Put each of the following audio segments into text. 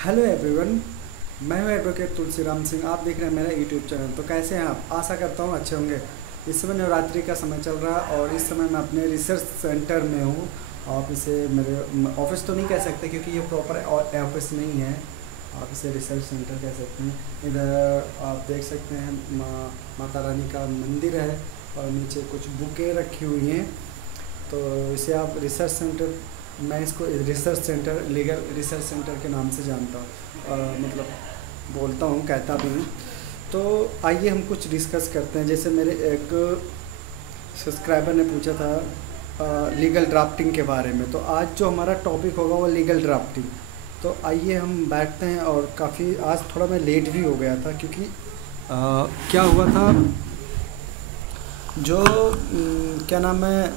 Hello everyone. मैं हूं advocate Tulsiram Singh. आप देख रहे हैं मेरा यूट्यूब चैनल। तो कैसे हैं आप? आशा करता हूं अच्छे होंगे। इस समय नवरात्रि का समय चल रहा है और इस समय मैं अपने रिसर्च सेंटर में हूं। आप इसे मेरे ऑफिस तो नहीं कह सकते क्योंकि ये प्रॉपर ऑफिस नहीं है। आप इसे रिसर्च सेंटर कह सकते हैं। इधर आप देख सकते हैं माता रानी का मंदिर है और नीचे कुछ बुकें रखी हुई हैं। तो इसे आप रिसर्च सेंटर, मैं इसको research centre, legal research centre के नाम से जानता हूँ, मतलब बोलता हूँ, कहता भी हूँ। तो आइए हम कुछ डिस्कस करते हैं। जैसे मेरे एक सब्सक्राइबर ने पूछा था लीगल ड्राफ्टिंग के बारे में, तो आज जो हमारा टॉपिक होगा वो लीगल ड्राफ्टिंग। तो आइए हम बैठते हैं। और काफ़ी आज थोड़ा मैं लेट भी हो गया था क्योंकि क्या हुआ था, जो क्या नाम है,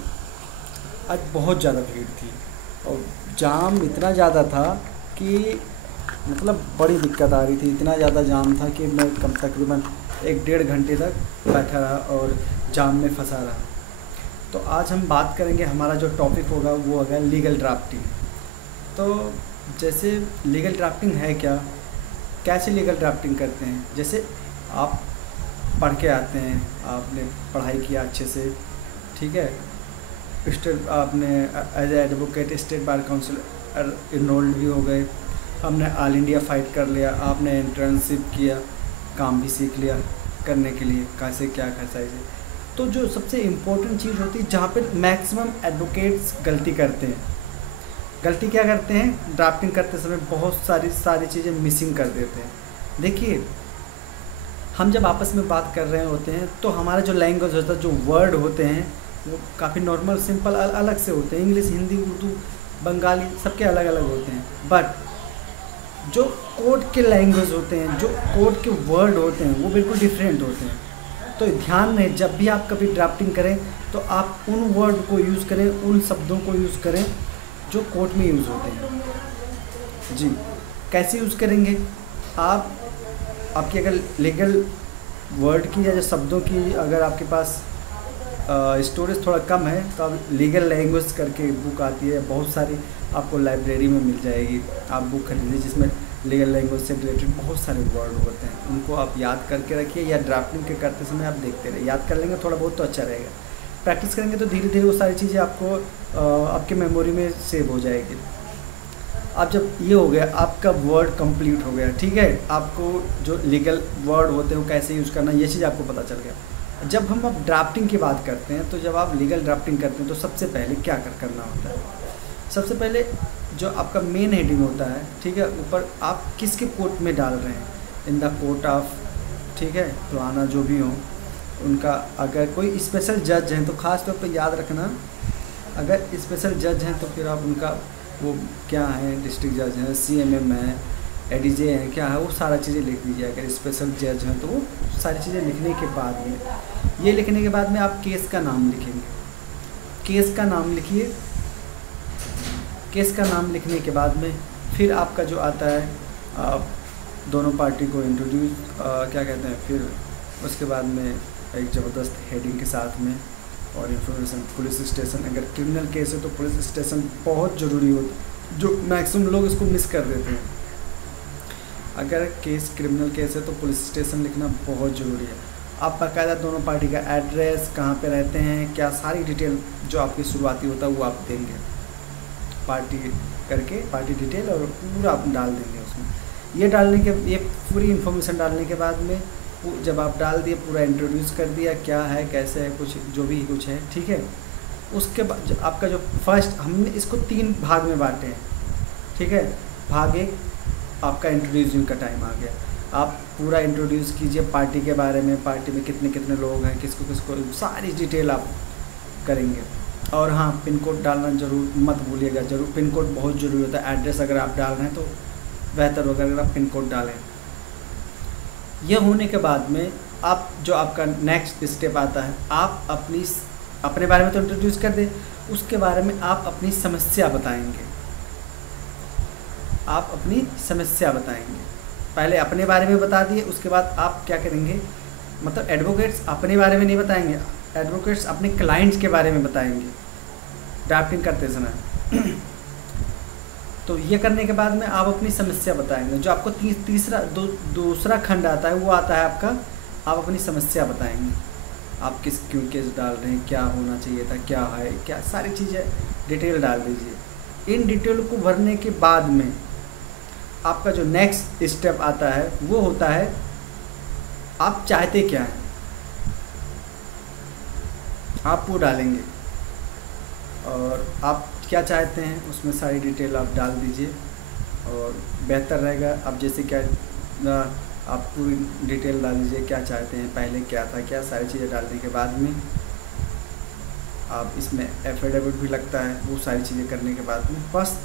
आज बहुत ज़्यादा भीड़ थी और जाम इतना ज़्यादा था कि मतलब बड़ी दिक्कत आ रही थी। इतना ज़्यादा जाम था कि मैं कम तकरीबन 1-1.5 घंटे तक बैठा रहा और जाम में फंसा रहा। तो आज हम बात करेंगे, हमारा जो टॉपिक होगा वो होगा लीगल ड्राफ्टिंग। तो जैसे लीगल ड्राफ्टिंग है क्या, कैसे लीगल ड्राफ्टिंग करते हैं। जैसे आप पढ़ के आते हैं, आपने पढ़ाई किया अच्छे से, ठीक है, स्टेट आपने as advocate state bar council enrolled भी हो गए, हमने ऑल इंडिया फ़ाइट कर लिया, आपने इंटर्नशिप किया, काम भी सीख लिया करने के लिए कैसे क्या कैसा है। तो जो सबसे इम्पोर्टेंट चीज़ होती है जहाँ पे मैक्सिमम एडवोकेट्स गलती करते हैं, गलती क्या करते हैं, ड्राफ्टिंग करते समय बहुत सारी चीज़ें मिसिंग कर देते हैं। देखिए, हम जब आपस में बात कर रहे होते हैं तो हमारा जो लैंग्वेज होता है, जो वर्ड होते हैं, वो काफ़ी नॉर्मल सिंपल अलग से होते हैं। इंग्लिश, हिंदी, उर्दू, बंगाली सबके अलग अलग होते हैं। बट जो कोड के लैंग्वेज होते हैं, जो कोड के वर्ड होते हैं, वो बिल्कुल डिफरेंट होते हैं। तो ध्यान रहे, जब भी आप कभी ड्राफ्टिंग करें तो आप उन वर्ड को यूज़ करें, उन शब्दों को यूज़ करें जो कोर्ट में यूज़ होते हैं। जी, कैसे यूज़ करेंगे आप? आपकी अगर लीगल वर्ड की या जो शब्दों की अगर आपके पास स्टोरेज थोड़ा कम है तो आप लीगल लैंग्वेज करके बुक आती है, बहुत सारी आपको लाइब्रेरी में मिल जाएगी। आप बुक खरीदिए जिसमें लीगल लैंग्वेज से रिलेटेड बहुत सारे वर्ड होते हैं, उनको आप याद करके रखिए या ड्राफ्टिंग के करते समय आप देखते रहिए। याद कर लेंगे थोड़ा बहुत तो अच्छा रहेगा। प्रैक्टिस करेंगे तो धीरे धीरे वो सारी चीज़ें आपको आपके मेमोरी में सेव हो जाएगी। अब जब ये हो गया, आपका वर्ड कंप्लीट हो गया, ठीक है, आपको जो लीगल वर्ड होते हैं वो कैसे यूज़ करना, ये चीज़ आपको पता चल गया। जब हम अब ड्राफ्टिंग की बात करते हैं, तो जब आप लीगल ड्राफ्टिंग करते हैं तो सबसे पहले क्या करना होता है। सबसे पहले जो आपका मेन हेडिंग होता है, ठीक है, ऊपर आप किसके कोर्ट में डाल रहे हैं, इन द कोर्ट ऑफ, ठीक है, फलाना जो भी हो उनका। अगर कोई स्पेशल जज हैं तो ख़ास तौर पर याद रखना, अगर स्पेशल जज हैं तो फिर आप उनका वो क्या है, डिस्ट्रिक्ट जज हैं, CMM है, ADJ हैं, क्या है, वो सारा चीज़ें लिख दीजिए। अगर स्पेशल जज हैं तो वो सारी चीज़ें लिखने के बाद में, ये लिखने के बाद में आप केस का नाम लिखेंगे। केस का नाम लिखिए। केस का नाम लिखने के बाद में फिर आपका जो आता है, आप दोनों पार्टी को इंट्रोड्यूस क्या कहते हैं, फिर उसके बाद में एक ज़बरदस्त हेडिंग के साथ में और इन्फॉर्मेशन। पुलिस स्टेशन, अगर क्रिमिनल केस है तो पुलिस स्टेशन बहुत ज़रूरी होता है, जो मैक्सिमम लोग इसको मिस कर देते हैं। अगर केस क्रिमिनल केस है तो पुलिस स्टेशन लिखना बहुत ज़रूरी है। आप बाकायदा दोनों पार्टी का एड्रेस, कहाँ पे रहते हैं, क्या, सारी डिटेल जो आपकी शुरुआती होता है वो आप देंगे। पार्टी करके पार्टी डिटेल और पूरा आप डाल देंगे उसमें। ये डालने के, ये पूरी इन्फॉर्मेशन डालने के बाद में जब आप डाल दिए, पूरा इंट्रोड्यूस कर दिया, क्या है कैसे है, कुछ जो भी कुछ है, ठीक है, उसके बाद आपका जो फर्स्ट, हमने इसको 3 भाग में बांटे हैं, ठीक है। भाग 1 आपका इंट्रोड्यूसिंग का टाइम आ गया। आप पूरा इंट्रोड्यूस कीजिए पार्टी के बारे में, पार्टी में कितने कितने लोग हैं, किसको किसको, सारी डिटेल आप करेंगे। और हाँ, पिन कोड डालना जरूर मत भूलिएगा, जरूर पिन कोड बहुत ज़रूरी होता है। एड्रेस अगर आप डाल रहे हैं तो बेहतर होगा अगर आप पिन कोड डालें। यह होने के बाद में आप जो आपका नेक्स्ट स्टेप आता है, आप अपने बारे में तो इंट्रोड्यूस कर दें, उसके बारे में आप अपनी समस्या बताएंगे। आप अपनी समस्या बताएंगे। पहले अपने बारे में बता दिए, उसके बाद आप क्या करेंगे, मतलब एडवोकेट्स अपने बारे में नहीं बताएंगे, एडवोकेट्स अपने क्लाइंट्स के बारे में बताएंगे ड्राफ्टिंग करते समय। तो ये करने के बाद में आप अपनी समस्या बताएंगे। जो आपको दूसरा खंड आता है वो आता है आपका, आप अपनी समस्या बताएंगे। आप क्यों केस डाल रहे हैं, क्या होना चाहिए था, क्या है, क्या सारी चीज़ें डिटेल डाल दीजिए। इन डिटेल को भरने के बाद में आपका जो नेक्स्ट स्टेप आता है वो होता है आप चाहते क्या हैं, आप वो डालेंगे। और आप क्या चाहते हैं उसमें सारी डिटेल आप डाल दीजिए और बेहतर रहेगा। अब जैसे क्या आप पूरी डिटेल डाल दीजिए, क्या चाहते हैं, पहले क्या था, क्या सारी चीज़ें डालने के बाद में आप इसमें एफिडेविट भी लगता है। वो सारी चीज़ें करने के बाद में बस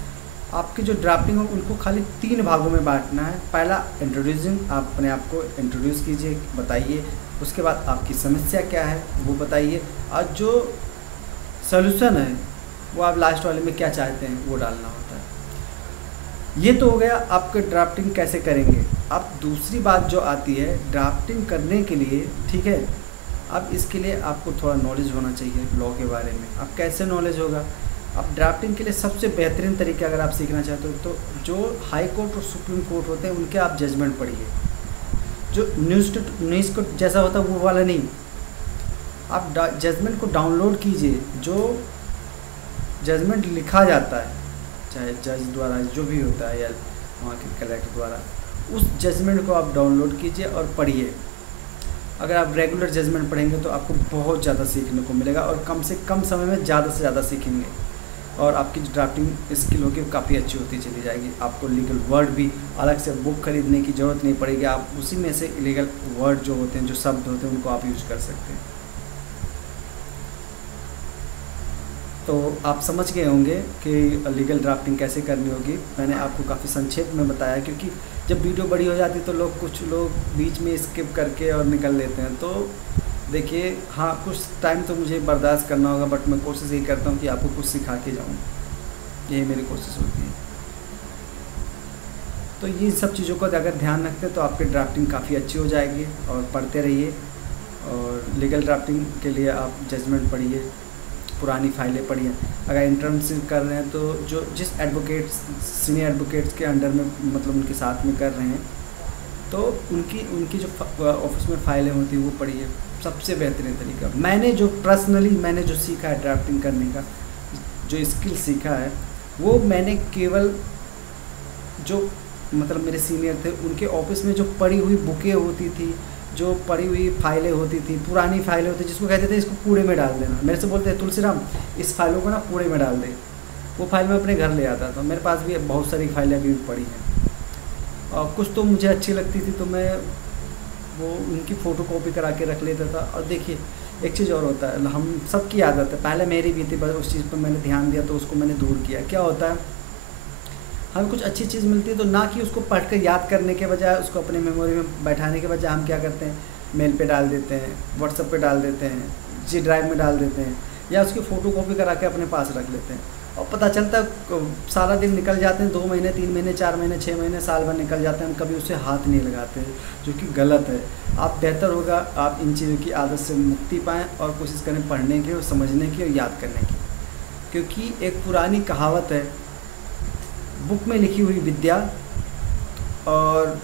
आपकी जो ड्राफ्टिंग हो उनको खाली 3 भागों में बांटना है। पहला इंट्रोड्यूसिंग, आप अपने आप को इंट्रोड्यूस कीजिए, बताइए। उसके बाद आपकी समस्या क्या है वो बताइए, और जो सॉल्यूशन है वो आप लास्ट वाले में क्या चाहते हैं वो डालना होता है। ये तो हो गया आपके ड्राफ्टिंग कैसे करेंगे। अब दूसरी बात जो आती है ड्राफ्टिंग करने के लिए, ठीक है, अब इसके लिए आपको थोड़ा नॉलेज होना चाहिए लॉ के बारे में। अब कैसे नॉलेज होगा, अब ड्राफ्टिंग के लिए सबसे बेहतरीन तरीके अगर आप सीखना चाहते हो तो जो हाई कोर्ट और सुप्रीम कोर्ट होते हैं उनके आप जजमेंट पढ़िए। जो न्यूज़ को जैसा होता है वो वाला नहीं, आप जजमेंट को डाउनलोड कीजिए। जो जजमेंट लिखा जाता है चाहे जज द्वारा जो भी होता है या वहाँ के कलेक्टर द्वारा, उस जजमेंट को आप डाउनलोड कीजिए और पढ़िए। अगर आप रेगुलर जजमेंट पढ़ेंगे तो आपको बहुत ज़्यादा सीखने को मिलेगा और कम से कम समय में ज़्यादा से ज़्यादा सीखेंगे और आपकी जो ड्राफ्टिंग स्किल होगी काफ़ी अच्छी होती चली जाएगी। आपको लीगल वर्ड भी अलग से बुक खरीदने की ज़रूरत नहीं पड़ेगी, आप उसी में से लीगल वर्ड जो होते हैं, जो शब्द होते हैं, उनको आप यूज कर सकते हैं। तो आप समझ गए होंगे कि लीगल ड्राफ्टिंग कैसे करनी होगी। मैंने आपको काफ़ी संक्षेप में बताया, क्योंकि जब वीडियो बड़ी हो जाती है तो कुछ लोग बीच में स्किप करके और निकल लेते हैं। तो देखिए, हाँ, कुछ टाइम तो मुझे बर्दाश्त करना होगा, बट मैं कोशिश यही करता हूँ कि आपको कुछ सिखा के जाऊँ, यही मेरी कोशिश होती है। तो ये सब चीज़ों को अगर ध्यान रखते हैं तो आपकी ड्राफ्टिंग काफ़ी अच्छी हो जाएगी। और पढ़ते रहिए, और लीगल ड्राफ्टिंग के लिए आप जजमेंट पढ़िए, पुरानी फाइलें पढ़िए। अगर इंटर्नशिप कर रहे हैं तो जो जिस एडवोकेट्स, सीनियर एडवोकेट्स के अंडर में, मतलब उनके साथ में कर रहे हैं, तो उनकी जो ऑफिस में फाइलें होती हैं वो पढ़िए। सबसे बेहतरीन तरीका, मैंने जो सीखा है ड्राफ्टिंग करने का, जो स्किल सीखा है, वो मैंने केवल जो मतलब मेरे सीनियर थे उनके ऑफिस में जो पड़ी हुई बुकें होती थी, जो पड़ी हुई फाइलें होती थी, पुरानी फाइलें होती, जिसको कहते थे इसको कूड़े में डाल देना। मेरे से बोलते हैं तुलसीराम इस फाइलों को ना कूड़े में डाल दे। वो फाइल मैं अपने घर ले आता था। मेरे पास भी बहुत सारी फाइलें अभी भी पड़ी हैं, और कुछ तो मुझे अच्छी लगती थी तो मैं वो उनकी फ़ोटोकॉपी करा के रख लेता था। और देखिए, एक चीज़ और होता है, हम सबकी आदत है, पहले मेरी भी थी, बस उस चीज़ पर मैंने ध्यान दिया तो उसको मैंने दूर किया। क्या होता है, हमें कुछ अच्छी चीज़ मिलती है तो ना कि उसको पढ़ कर याद करने के बजाय, उसको अपने मेमोरी में बैठाने के बजाय हम क्या करते हैं, मेल पे डाल देते हैं, व्हाट्सएप पे डाल देते हैं, जी ड्राइव में डाल देते हैं, या उसकी फ़ोटोकॉपी करा के अपने पास रख लेते हैं। और पता चलता है सारा दिन निकल जाते हैं, 2 महीने, 3 महीने, 4 महीने, 6 महीने, साल भर निकल जाते हैं, हम कभी उसे हाथ नहीं लगाते हैं, जो कि गलत है। आप बेहतर होगा आप इन चीज़ों की आदत से मुक्ति पाएँ और कोशिश करें पढ़ने की और समझने की और याद करने की। क्योंकि एक पुरानी कहावत है, बुक में लिखी हुई विद्या और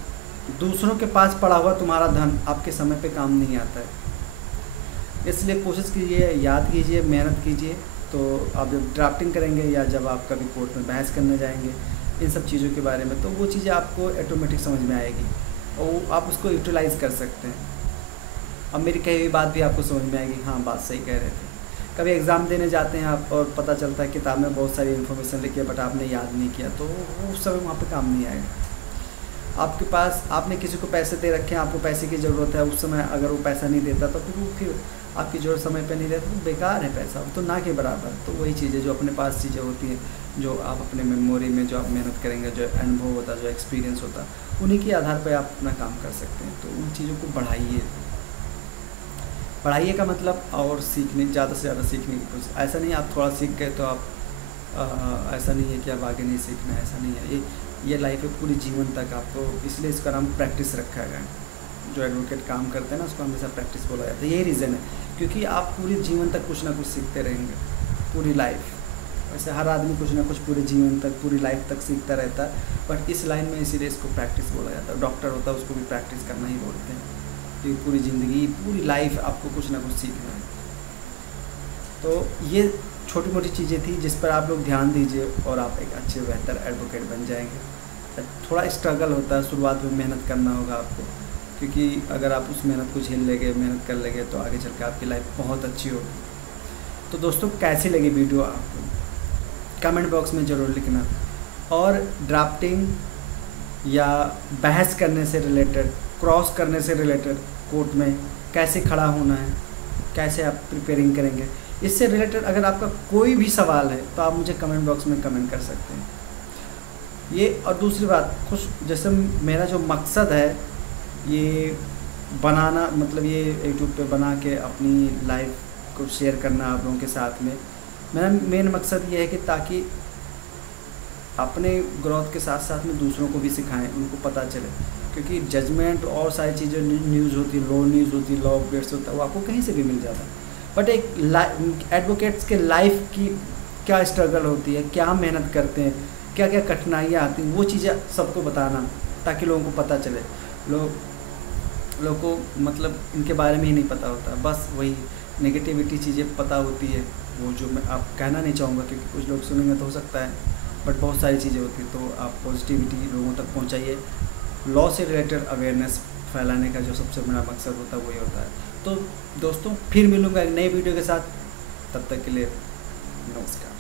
दूसरों के पास पड़ा हुआ तुम्हारा धन आपके समय पे काम नहीं आता है। इसलिए कोशिश कीजिए, याद कीजिए, मेहनत कीजिए। तो आप जब ड्राफ्टिंग करेंगे या जब आप कभी कोर्ट में बहस करने जाएंगे इन सब चीज़ों के बारे में, तो वो चीज़ें आपको ऑटोमेटिक समझ में आएगी और आप उसको यूटिलाइज़ कर सकते हैं। अब मेरी कही हुई बात भी आपको समझ में आएगी, हाँ बात सही कह रहे थे। कभी एग्ज़ाम देने जाते हैं आप और पता चलता है किताब में बहुत सारी इन्फॉर्मेशन लिखी है बट आपने याद नहीं किया, तो उस समय वहाँ पे काम नहीं आएगा। आपके पास, आपने किसी को पैसे दे रखे हैं, आपको पैसे की ज़रूरत है, उस समय अगर वो पैसा नहीं देता तो फिर आपकी ज़रूरत समय पे नहीं देता तो बेकार है पैसा, तो ना के बराबर। तो वही चीज़ें जो अपने पास चीज़ें होती हैं, जो आप अपने मेमोरी में जो आप मेहनत करेंगे, जो अनुभव होता है, जो एक्सपीरियंस होता है, उन्हीं के आधार पर आप अपना काम कर सकते हैं। तो उन चीज़ों को बढ़ाइए। पढ़ाइए का मतलब और सीखने, ज़्यादा से ज़्यादा सीखने की कोशिश। ऐसा नहीं आप थोड़ा सीख गए तो आप ऐसा नहीं है कि आप आगे नहीं सीखना है, ऐसा नहीं है। ये लाइफ है पूरी जीवन तक आपको, इसलिए इसका नाम प्रैक्टिस रखा गया है। जो एडवोकेट काम करते हैं ना, उसको हमेशा प्रैक्टिस बोला जाता है। यही रीज़न है, क्योंकि आप पूरी जीवन तक कुछ ना कुछ सीखते रहेंगे, पूरी लाइफ। वैसे हर आदमी कुछ ना कुछ पूरे जीवन तक, पूरी लाइफ तक सीखता रहता है, बट इस लाइन में इसीलिए इसको प्रैक्टिस बोला जाता है। डॉक्टर होता है उसको भी प्रैक्टिस करना ही बोलते हैं, क्योंकि पूरी ज़िंदगी, पूरी लाइफ आपको कुछ ना कुछ सीखना है। तो ये छोटी मोटी चीज़ें थी जिस पर आप लोग ध्यान दीजिए और आप एक अच्छे बेहतर एडवोकेट बन जाएंगे। थोड़ा स्ट्रगल होता है, शुरुआत में मेहनत करना होगा आपको, क्योंकि अगर आप उस मेहनत को झेल लेंगे, मेहनत कर लेंगे, तो आगे चल के आपकी लाइफ बहुत अच्छी होगी। तो दोस्तों कैसी लगी वीडियो आपको, कमेंट बॉक्स में ज़रूर लिखना। और ड्राफ्टिंग या बहस करने से रिलेटेड, क्रॉस करने से रिलेटेड, कोर्ट में कैसे खड़ा होना है, कैसे आप प्रिपेयरिंग करेंगे, इससे रिलेटेड अगर आपका कोई भी सवाल है तो आप मुझे कमेंट बॉक्स में कमेंट कर सकते हैं। ये और दूसरी बात, जैसे मेरा जो मकसद है ये बनाना, मतलब ये यूट्यूब पे बना के अपनी लाइफ को शेयर करना आप लोगों के साथ में, मेरा मेन मकसद ये है कि ताकि अपने ग्रोथ के साथ साथ में दूसरों को भी सिखाएं, उनको पता चले। क्योंकि जजमेंट और सारी चीज़ें न्यूज़ होती है, लो न्यूज़ होती है, लॉ अपडेट्स होता है, वो आपको कहीं से भी मिल जाता है, बट एक एडवोकेट्स के लाइफ की क्या स्ट्रगल होती है, क्या मेहनत करते हैं, क्या क्या कठिनाइयाँ आती हैं, वो चीज़ें सबको बताना, ताकि लोगों को पता चले। लोगों को मतलब इनके बारे में ही नहीं पता होता, बस वही नेगेटिविटी चीज़ें पता होती है, वो जो मैं आप कहना नहीं चाहूँगा क्योंकि कुछ लोग सुनेंगे तो हो सकता है, बट बहुत सारी चीज़ें होती हैं। तो आप पॉजिटिविटी लोगों तक पहुँचाइए। लॉ से रिलेटेड अवेयरनेस फैलाने का जो सबसे बड़ा मकसद होता है वही होता है। तो दोस्तों फिर मिलूँगा एक नई वीडियो के साथ, तब तक के लिए नमस्कार।